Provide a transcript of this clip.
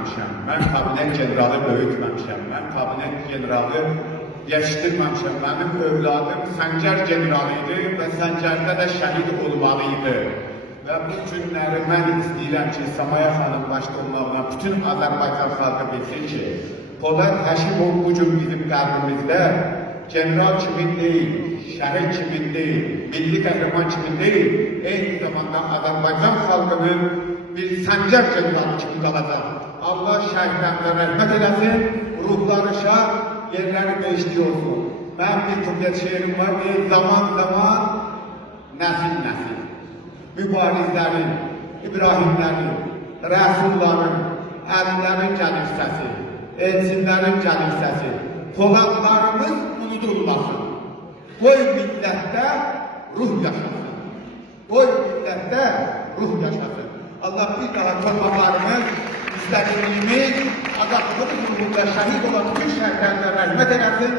böyütməmişəm. Mən kabinet generalı böyütməmişəm. Mən kabinet generalı yetişdirməmişəm. Mənim övladım Səncər generalı idi və Səncərdə də şəhid olmalıydı. Və bu günləri mən istəyirəm ki, Samaya xanım başda olmaqla bütün Azərbaycan xalqı bilsin ki, Polad Həşimov bu gün bizim qəlbimizdə general kimi deyil, şəhid kimi deyil, milli qəhrəman kimi deyil, eyni zamanda Azərbaycan xalqının bir Səncər generalı kimi qalacaq. Allah şəhidlərimizə rəhmət eləsin, ruhları şad, yerləri beşli olsun. Mən bir Türkçe şeirim var ki, zaman zaman, nəsil nəsil. Mübarizlərin, İbrahimlərin, Rəsulların, Əlilərin gəlir səsi, elçinlərin gəlir səsi, Poladlarımız unudulmasın. Qoy millətdə ruh yaşasın. Qoy millətdə ruh yaşasın. Allah bir qala torpaqlarımız, istədiyimiz, azadlığımız uğrunda şəhid olan bütün şəhidlərimizə rəhmət eləsin.